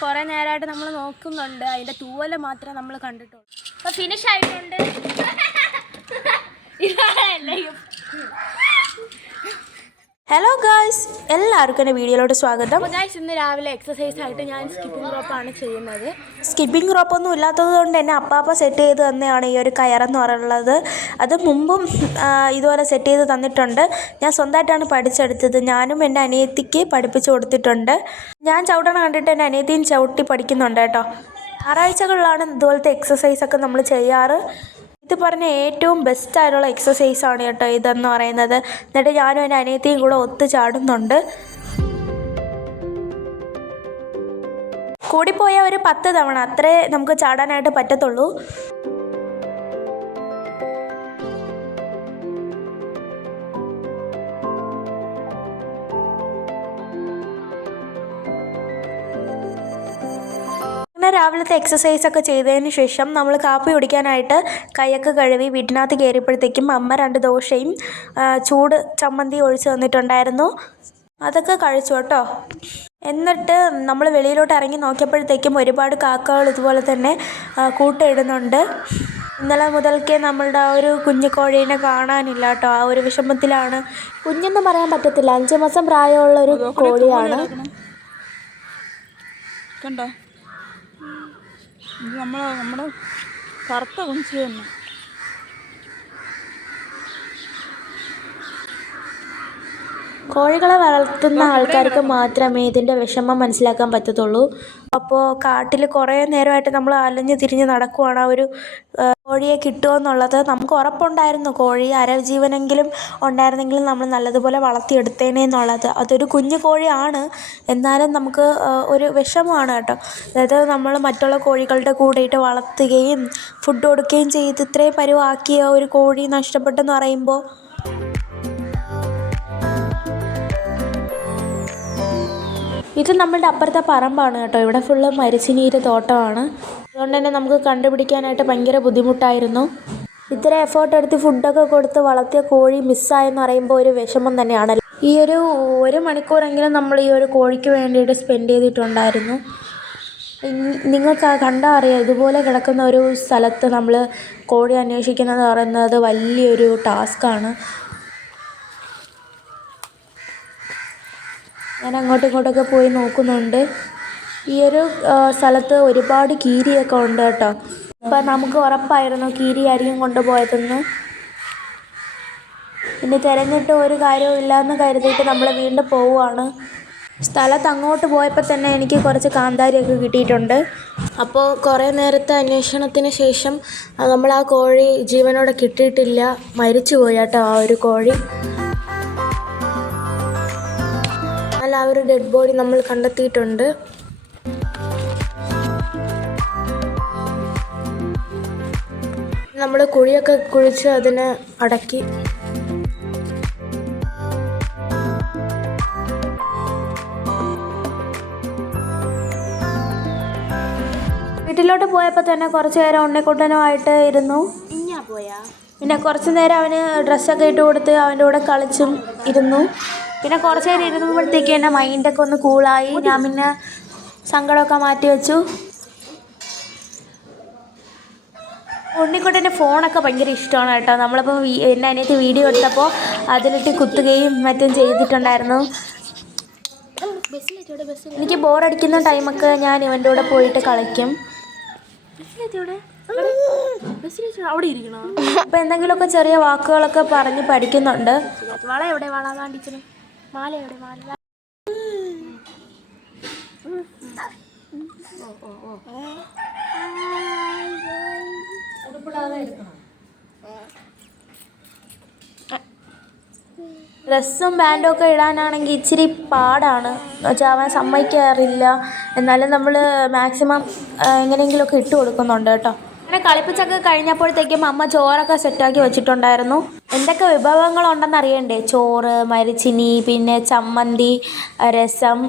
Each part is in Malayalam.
കുറേ നേരമായിട്ട് നമ്മൾ നോക്കുന്നുണ്ട്. അതിൻ്റെ തൂവല് മാത്രമേ നമ്മൾ കണ്ടിട്ടുള്ളൂ. അപ്പോൾ ഫിനിഷ് ആയിട്ടുണ്ട്. ഹലോ ഗായ്സ്, എല്ലാവർക്കും എൻ്റെ വീഡിയോയിലോട്ട് സ്വാഗതം. അപ്പോൾ ഗായ്സ്, ഇന്ന് രാവിലെ എക്സസൈസ് ആയിട്ട് ഞാൻ സ്കിപ്പിംഗ് റോപ്പാണ് ചെയ്യുന്നത്. സ്കിപ്പിംഗ് റോപ്പൊന്നും ഇല്ലാത്തത് കൊണ്ട് തന്നെ അപ്പാപ്പ സെറ്റ് ചെയ്ത് തന്നെയാണ് ഈ ഒരു കയറെന്ന് പറയുന്നത്. അത് മുമ്പും ഇതുപോലെ സെറ്റ് ചെയ്ത് തന്നിട്ടുണ്ട്. ഞാൻ സ്വന്തമായിട്ടാണ് പഠിച്ചെടുത്തത്. ഞാനും എൻ്റെ അനിയത്തിക്ക് പഠിപ്പിച്ചു കൊടുത്തിട്ടുണ്ട്. ഞാൻ ചവിട്ടണ കണ്ടിട്ട് എൻ്റെ അനിയത്തിയും ചവിട്ടി പഠിക്കുന്നുണ്ട് കേട്ടോ. ഞായറാഴ്ചകളിലാണ് ഇതുപോലത്തെ എക്സസൈസൊക്കെ നമ്മൾ ചെയ്യാറ്. ഇത് പറഞ്ഞ ഏറ്റവും ബെസ്റ്റായിട്ടുള്ള എക്സസൈസാണ് കേട്ടോ ഇതെന്ന് പറയുന്നത്. എന്നിട്ട് ഞാനും എൻ്റെ അനിയത്തിയും കൂടെ ഒത്തു ചാടുന്നുണ്ട്. കൂടിപ്പോയ ഒരു 10 തവണ അത്രേ നമുക്ക് ചാടാനായിട്ട് പറ്റത്തുള്ളൂ. രാവിലത്തെ എക്സസൈസൊക്കെ ചെയ്തതിന് ശേഷം നമ്മൾ കാപ്പി കുടിക്കാനായിട്ട് കൈയൊക്കെ കഴുകി വീട്ടിനകത്ത് കയറിയപ്പോഴത്തേക്കും അമ്മ 2 ദോശയും ചൂട് ചമ്മന്തി ഒഴിച്ച് തന്നിട്ടുണ്ടായിരുന്നു. അതൊക്കെ കഴിച്ചു കേട്ടോ. എന്നിട്ട് നമ്മൾ വെളിയിലോട്ട് ഇറങ്ങി നോക്കിയപ്പോഴത്തേക്കും ഒരുപാട് കാക്കകൾ ഇതുപോലെ തന്നെ കൂട്ടയിടുന്നുണ്ട്. ഇന്നലെ മുതൽക്കേ നമ്മളുടെ ആ ഒരു കുഞ്ഞു കോഴീനെ കാണാനില്ല കേട്ടോ. ആ ഒരു വിഷമത്തിലാണ്. കുഞ്ഞെന്ന് പറയാൻ പറ്റത്തില്ല, 5 മാസം പ്രായമുള്ളൊരു കോഴിയാണ്. കണ്ടോ, ഇത് നമ്മുടെ കറുത്ത കുഞ്ചി തന്നെ. കോഴികളെ വളർത്തുന്ന ആൾക്കാർക്ക് മാത്രമേ ഇതിൻ്റെ വിഷമം മനസ്സിലാക്കാൻ പറ്റത്തുള്ളൂ. അപ്പോൾ കാട്ടിൽ കുറേ നേരമായിട്ട് നമ്മൾ അലഞ്ഞ് തിരിഞ്ഞ് നടക്കുവാണ് ആ ഒരു കോഴിയെ കിട്ടുമെന്നുള്ളത്. നമുക്ക് ഉറപ്പുണ്ടായിരുന്നു കോഴി അരജീവനെങ്കിലും ഉണ്ടായിരുന്നെങ്കിലും നമ്മൾ നല്ലതുപോലെ വളർത്തിയെടുത്തേനെ എന്നുള്ളത്. അതൊരു കുഞ്ഞു കോഴിയാണ്, എന്നാലും നമുക്ക് ഒരു വിഷമമാണ് കേട്ടോ. അതായത് നമ്മൾ മറ്റുള്ള കോഴികളുടെ കൂടെയിട്ട് വളർത്തുകയും ഫുഡ് കൊടുക്കുകയും ചെയ്ത് ഇത്രയും പരുവാക്കിയ ഒരു കോഴി നഷ്ടപ്പെട്ടെന്ന് പറയുമ്പോൾ ഇത് നമ്മളുടെ അപ്പുറത്തെ പറമ്പാണ് കേട്ടോ. ഇവിടെ ഫുള്ള് മരിച്ചിനീര് തോട്ടമാണ്. അതുകൊണ്ട് തന്നെ നമുക്ക് കണ്ടുപിടിക്കാനായിട്ട് ഭയങ്കര ബുദ്ധിമുട്ടായിരുന്നു. ഇത്ര എഫേർട്ട് എടുത്ത് ഫുഡൊക്കെ കൊടുത്ത് വളർത്തിയ കോഴി മിസ്സായെന്ന് പറയുമ്പോൾ ഒരു വിഷമം തന്നെയാണല്ലോ. ഈ ഒരു മണിക്കൂറെങ്കിലും നമ്മൾ ഈ ഒരു കോഴിക്ക് വേണ്ടിയിട്ട് സ്പെൻഡ് ചെയ്തിട്ടുണ്ടായിരുന്നു. നിങ്ങൾക്ക് കണ്ടാൽ അറിയാം, ഇതുപോലെ കിടക്കുന്ന ഒരു സ്ഥലത്ത് നമ്മൾ കോഴി അന്വേഷിക്കുന്നത് പറയുന്നത് വലിയൊരു ടാസ്ക്കാണ്. ഞാൻ അങ്ങോട്ടും ഇങ്ങോട്ടൊക്കെ പോയി നോക്കുന്നുണ്ട്. ഈ ഒരു സ്ഥലത്ത് ഒരുപാട് കീരിയൊക്കെ ഉണ്ട് കേട്ടോ. അപ്പം നമുക്ക് ഉറപ്പായിരുന്നു കീരിയായിരിക്കും കൊണ്ടുപോയതെന്ന്. പിന്നെ തിരഞ്ഞിട്ട് ഒരു കാര്യവും ഇല്ലയെന്ന് കരുതിയിട്ട് നമ്മൾ വീണ്ടും പോവുകയാണ്. സ്ഥലത്ത് അങ്ങോട്ട് പോയപ്പോൾ തന്നെ എനിക്ക് കുറച്ച് കാന്താരിയൊക്കെ കിട്ടിയിട്ടുണ്ട്. അപ്പോൾ കുറേ നേരത്തെ അന്വേഷണത്തിന് ശേഷം നമ്മൾ ആ കോഴി ജീവനോടെ കിട്ടിയിട്ടില്ല, മരിച്ചു പോയി കേട്ടോ ആ ഒരു കോഴി. ആ ഒരു ഡെഡ് ബോഡി നമ്മൾ കണ്ടെത്തിയിട്ടുണ്ട്. നമ്മൾ കുഴിയൊക്കെ കുഴിച്ച് അതിനെ അടക്കി. വീട്ടിലോട്ട് പോയപ്പോൾ തന്നെ കുറച്ച് നേരം ഉണ്ണിക്കുട്ടനുമായിട്ട് ഇരുന്നു. പിന്നെ കുറച്ച് നേരം അവന് ഡ്രസ്സൊക്കെ ഇട്ട് കൊടുത്ത് അവൻ്റെ കൂടെ കളിച്ചും ഇരുന്നു. പിന്നെ കുറച്ച് നേരം ഇരുന്നപ്പോഴത്തേക്ക് എൻ്റെ മൈൻഡൊക്കെ ഒന്ന് കൂളായി. ഞാൻ പിന്നെ സങ്കടമൊക്കെ മാറ്റി വെച്ചു. ഉണ്ണിക്കുട്ടൻ്റെ ഫോണൊക്കെ ഭയങ്കര ഇഷ്ടമാണ് കേട്ടോ. നമ്മളിപ്പോൾ എൻ്റെ അനിയത്തി വീഡിയോ എടുത്തപ്പോൾ അതിലിട്ട് കുത്തുകയും മറ്റും ചെയ്തിട്ടുണ്ടായിരുന്നു. എനിക്ക് ബോറടിക്കുന്ന ടൈമൊക്കെ ഞാൻ ഇവൻ്റെ കൂടെ പോയിട്ട് കളിക്കും. അപ്പോൾ എന്തെങ്കിലുമൊക്കെ ചെറിയ വാക്കുകളൊക്കെ പറഞ്ഞ് പഠിക്കുന്നുണ്ട്. വള എവിടെ, വള കാണിച്ചു, മാല എവിടെ, മാല. ഡ്രസ്സും പാൻറ്റും ഒക്കെ ഇടാനാണെങ്കിൽ ഇച്ചിരി പാടാണ്. എന്നുവെച്ചാൽ അവൻ സമ്മതിക്കാറില്ല. എന്നാലും നമ്മൾ മാക്സിമം എങ്ങനെയെങ്കിലുമൊക്കെ ഇട്ട് കൊടുക്കുന്നുണ്ട് കേട്ടോ. അങ്ങനെ കളിപ്പിച്ചൊക്കെ കഴിഞ്ഞപ്പോഴത്തേക്കും അമ്മ ചോറൊക്കെ സെറ്റാക്കി വെച്ചിട്ടുണ്ടായിരുന്നു. എന്തൊക്കെ വിഭവങ്ങളുണ്ടെന്ന് അറിയണ്ടേ? ചോറ്, മരിച്ചിനി, പിന്നെ ചമ്മന്തി, രസം,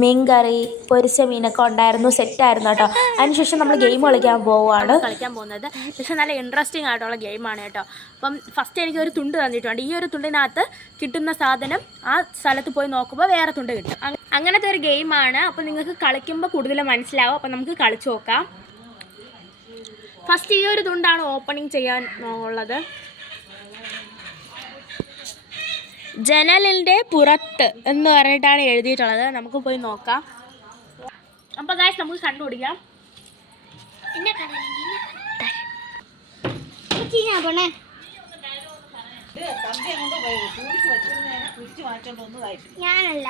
മീൻകറി, പൊരിച്ച മീനൊക്കെ ഉണ്ടായിരുന്നു. സെറ്റായിരുന്നു കേട്ടോ. അതിനുശേഷം നമ്മൾ ഗെയിം കളിക്കാൻ പോവുകയാണ്. കളിക്കാൻ പോകുന്നത് പക്ഷേ നല്ല ഇൻട്രസ്റ്റിംഗ് ആയിട്ടുള്ള ഗെയിമാണ് കേട്ടോ. അപ്പം ഫസ്റ്റ് എനിക്ക് ഒരു തുണ്ട് തന്നിട്ടുണ്ട്. ഈ ഒരു തുണ്ടിനകത്ത് കിട്ടുന്ന സാധനം ആ സ്ഥലത്ത് പോയി നോക്കുമ്പോൾ വേറെ തുണ്ട് കിട്ടും. അങ്ങനത്തെ ഒരു ഗെയിമാണ്. അപ്പോൾ നിങ്ങൾക്ക് കളിക്കുമ്പോൾ കൂടുതൽ മനസ്സിലാവും. അപ്പോൾ നമുക്ക് കളിച്ച് നോക്കാം. ഫസ്റ്റ് ഈ ഒരു തുണ്ടാണ് ഓപ്പണിങ് ചെയ്യാൻ ഉള്ളത്. ജനലിൻ്റെ പുറത്ത് എന്ന് പറഞ്ഞിട്ടാണ് എഴുതിയിട്ടുള്ളത്. നമുക്ക് പോയി നോക്കാം. അപ്പോൾ ഗായ്സ് നമുക്ക് കണ്ടുപിടിക്കാം. ഞാനല്ല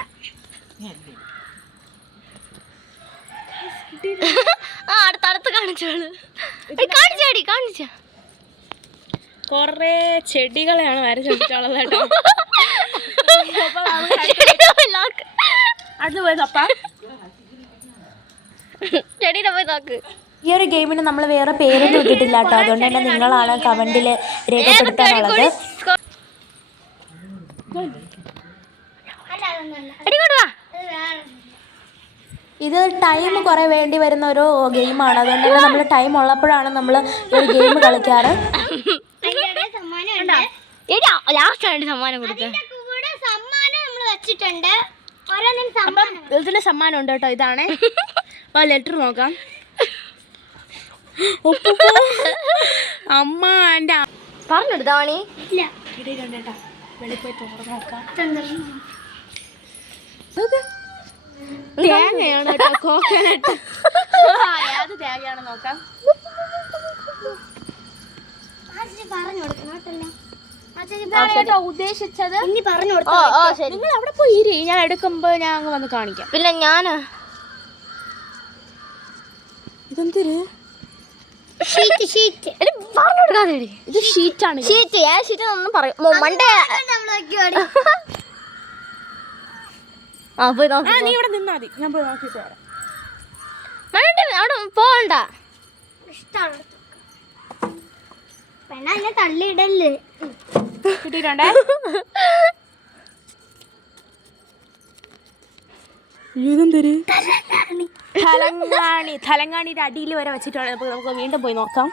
അടുത്തടുത്ത് കാണിച്ചോളൂ. കാണിച്ച കുറേ ചെടികളെയാണ് വരച്ചിട്ടുള്ളത് കേട്ടോ. അടുത്ത് പോയി തപ്പാ. ചെടിയുടെ പോയി നോക്ക്. ഈ ഒരു ഗെയിമിന് നമ്മൾ വേറെ പേരൊന്നും ഇട്ടിട്ടില്ല കേട്ടോ. അതുകൊണ്ട് തന്നെ നിങ്ങളാണ് കമൻറ്റിൽ രേഖപ്പെടുത്താനുള്ളത്. ഇത് ടൈം കുറേ വേണ്ടി വരുന്ന ഒരു ഗെയിമാണ്. അതുകൊണ്ട് തന്നെ നമ്മൾ ടൈം ഉള്ളപ്പോഴാണ് നമ്മൾ ഒരു ഗെയിം കളിക്കാറ്. ലാസ്റ്റ് സമ്മാനം കൊടുക്കുക. ഇതിന് സമ്മാനം ഉണ്ട് കേട്ടോ. ഇതാണ്. അപ്പോൾ ലെറ്റർ നോക്കാം. അമ്മ എൻ്റെ പറഞ്ഞെടുത്താണി ഇടയിലുണ്ട് കേട്ടോ. വെളിപ്പോയി തുറന്ന് നോക്കാം. തേങ്ങയാണ് കേട്ടോ. കോക്കനട്ട്. ഏത് തേങ്ങയാണ് നോക്കാം. ഉദ്ദേശിച്ചത് നിങ്ങൾ അവിടെ പോയി ഇരി. ഞാൻ എടുക്കുമ്പോ ഞാൻ അങ്ങ് വന്ന് കാണിക്കാം. പിന്നെ ഞാന് ഇതെന്തൊരു ഇത് ഷീറ്റാണ്. ഷീറ്റ് ഒന്നും പറയും മണ്ടേ. നീ ഇവിടെ നിന്നാ മതി. ഞാൻ പോയി നോക്കിട്ട് വരാം. അവിടെ പോകണ്ട. തള്ളിയിടല്ലേ. കിട്ടിയിട്ടുണ്ടേ. ഇതെന്തൊരു തലങ്ങാണിയുടെ അടിയിൽ വരെ വെച്ചിട്ടുണ്ട്. അപ്പോൾ നമുക്ക് വീണ്ടും പോയി നോക്കാം.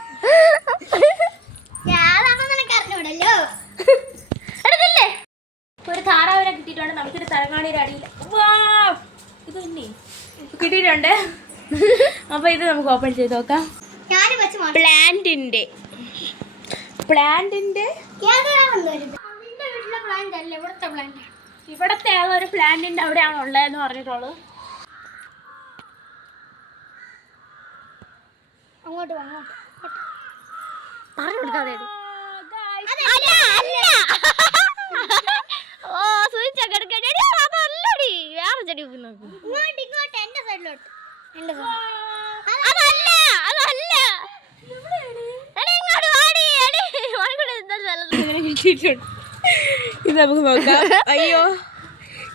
ഒരു താറാവിനെ കിട്ടിയിട്ടുണ്ട്. നമുക്കൊരു തലങ്ങാണിയുടെ അടിയിൽ ഇത് തന്നെ കിട്ടിയിട്ടുണ്ട്. അപ്പോൾ ഇത് നമുക്ക് ഓപ്പൺ ചെയ്ത് നോക്കാം. പ്ലാന്റിന്റെ ഇവിടത്തെ ഏതൊരു പ്ലാന്റിന്റെ അവിടെയാണ് ഉള്ളതെന്ന് പറഞ്ഞിട്ടുള്ളത്. അങ്ങോട്ട് പറഞ്ഞു കൊടുക്കാതെ. ഓ സൂചിച്ച കിടക്കടി. അതല്ലടി വേറെ ചെടി നോക്കും. ഇത് നമുക്ക് നോക്കാം. അയ്യോ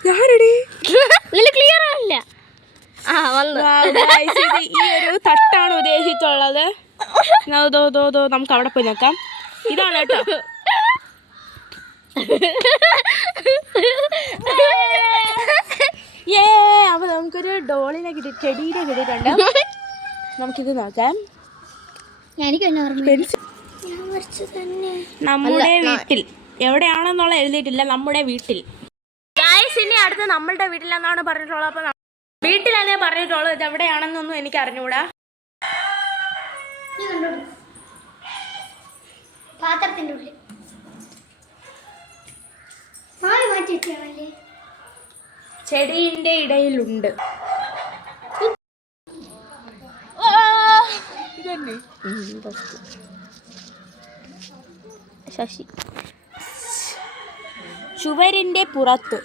ഞാനടി ക്ലിയർ ആയില്ല. ഈ ഒരു തട്ടാണ് ഉദ്ദേശിച്ചുള്ളത്. നമുക്ക് അവിടെ പോയി നോക്കാം. ഇതാണ് കേട്ടോ. അപ്പൊ നമുക്കൊരു ഡോളിനെ ചെടീനെ കിട്ടിയിട്ടുണ്ട്. നമുക്കിത് നോക്കാം. നമ്മുടെ വീട്ടിൽ എവിടെയാണെന്നുള്ള എഴുതിയിട്ടില്ല. നമ്മുടെ വീട്ടിൽ. ഇനി അടുത്ത് നമ്മളുടെ വീട്ടിലെന്നാണ് പറഞ്ഞിട്ടുള്ളത്. അപ്പൊ വീട്ടിലല്ലേ പറഞ്ഞിട്ടുള്ളത്. ഇത് എവിടെയാണെന്നൊന്നും എനിക്ക് അറിഞ്ഞൂടാ. പാത്രത്തിന്റെ ഉള്ളിൽ ചെടീന്റെ ഇടയിലുണ്ട്. ശശി ചുവരിന്റെ പുറത്ത്.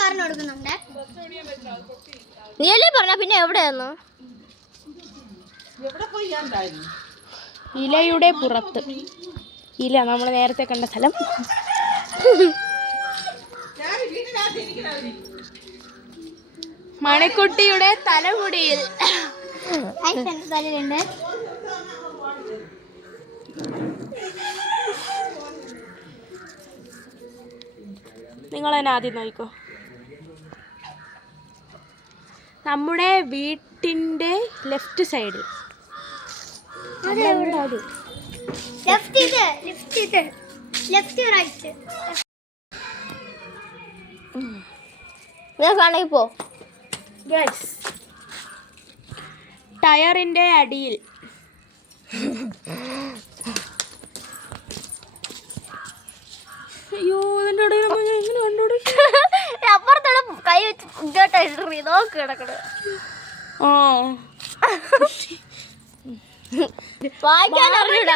പറഞ്ഞു കൊടുക്കുന്നുണ്ട്. നീയല്ലേ പറഞ്ഞ പിന്നെ എവിടെയായിരുന്നു? ഇലയുടെ പുറത്ത്. ഇല നമ്മൾ നേരത്തെ കണ്ട സ്ഥലം. മണിക്കുട്ടിയുടെ തലമുടിയിൽ. തലയിലുണ്ട്. നിങ്ങൾ തന്നെ ആദ്യം നോക്കിക്കോ. നമ്മുടെ വീട്ടിൻ്റെ ലെഫ്റ്റ് സൈഡ്. പോ ടയറിൻ്റെ അടിയിൽ. അയ്യോ ഇതിൻ്റെ ഇടയിൽ എങ്ങനെ കണ്ടോടി? അപ്പുറത്തോടെ കൈ വെച്ച് ഇങ്ങോട്ട് നോക്ക് കിടക്കണ വായിക്കാൻ അറിഞ്ഞൂടാ.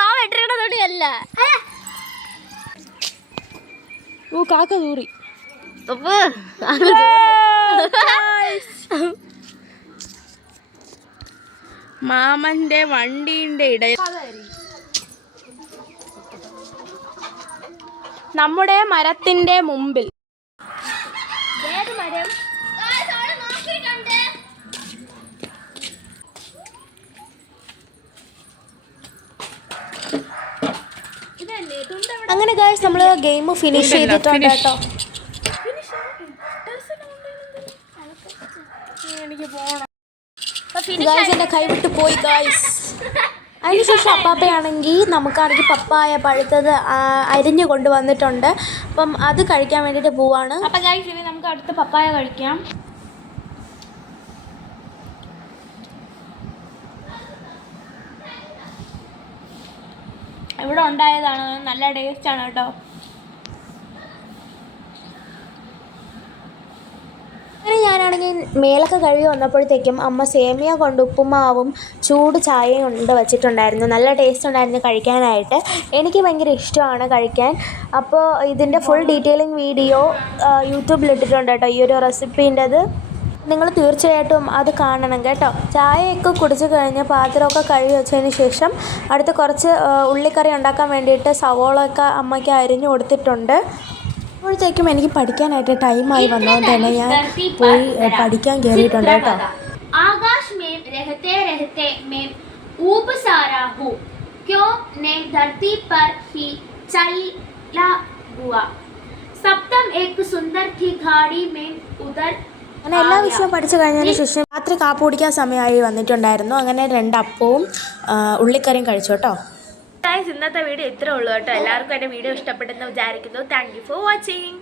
ആ വെട്ടിയുടെ തൊടിയല്ല. ഓ കാക്ക തൂറി. മാമന്റെ വണ്ടീൻ്റെ ഇടയിൽ നമ്മുടെ മരത്തിന്റെ മുമ്പിൽ. അങ്ങനെ ഗൈസ് നമ്മൾ ഗെയിം ഫിനിഷ് ചെയ്തിട്ടുണ്ട് കേട്ടോ. ഗൈസ് എൻ്റെ കൈ വിട്ട് പോയി ഗൈസ്. അതിനുശേഷം അപ്പാപ്പയാണെങ്കിൽ നമുക്കാണെങ്കിൽ പപ്പായ പഴുത്തത് അരിഞ്ഞു കൊണ്ടുവന്നിട്ടുണ്ട്. അപ്പം അത് കഴിക്കാൻ വേണ്ടിയിട്ട് പോവാണ്. അപ്പം ഗൈസ് ഇനി നമുക്ക് അടുത്ത പപ്പായ കഴിക്കാം. ഇവിടെ ഉണ്ടായതാണ്, നല്ല ടേസ്റ്റാണ് കേട്ടോ. അങ്ങനെ ഞാനാണെങ്കിൽ മേലൊക്കെ കഴുകി വന്നപ്പോഴത്തേക്കും അമ്മ സേമിയ കൊണ്ട് ഉപ്പുമാവും ചൂട് ചായയും കൊണ്ട് വെച്ചിട്ടുണ്ടായിരുന്നു. നല്ല ടേസ്റ്റ് ഉണ്ടായിരുന്നു കഴിക്കാനായിട്ട്. എനിക്ക് ഭയങ്കര ഇഷ്ടമാണ് കഴിക്കാൻ. അപ്പോൾ ഇതിൻ്റെ ഫുൾ ഡീറ്റെയിലിംഗ് വീഡിയോ യൂട്യൂബിലിട്ടിട്ടുണ്ട് കേട്ടോ, ഈ ഒരു റെസിപ്പീൻ്റെത്. നിങ്ങൾ തീർച്ചയായിട്ടും അത് കാണണം കേട്ടോ. ചായയൊക്കെ കുടിച്ച് കഴിഞ്ഞ് പാത്രമൊക്കെ കഴുകി വെച്ചതിന് ശേഷം അടുത്ത് കുറച്ച് ഉള്ളിക്കറി ഉണ്ടാക്കാൻ വേണ്ടിയിട്ട് സവോളയൊക്കെ അമ്മയ്ക്ക് അരിഞ്ഞു കൊടുത്തിട്ടുണ്ട്. അപ്പോഴത്തേക്കും എനിക്ക് പഠിക്കാനായിട്ട് ടൈമായി വന്നതുകൊണ്ട് തന്നെ ഞാൻ പോയി പഠിക്കാൻ കയറിയിട്ടുണ്ട് കേട്ടോ. ആകാശ് में रहते रहते मैं ऊब सारा हूँ क्यों ने धरती पर ही चला हुआ सप्तम एक सुंदर थी गाड़ी में उधर. അങ്ങനെ എല്ലാ വിഷയവും പഠിച്ചു കഴിഞ്ഞതിന് ശേഷം രാത്രി കാപ്പി കുടിക്കാൻ സമയമായി വന്നിട്ടുണ്ടായിരുന്നു. അങ്ങനെ 2 അപ്പവും ഉള്ളിക്കറിയും കഴിച്ചു കേട്ടോ. ഗൈസ് ഇന്നത്തെ വീഡിയോ ഇത്രേ ഉള്ളൂ കേട്ടോ. എല്ലാവർക്കും എൻ്റെ വീഡിയോ ഇഷ്ടപ്പെട്ടെന്ന് വിചാരിക്കുന്നു. Thank you for watching.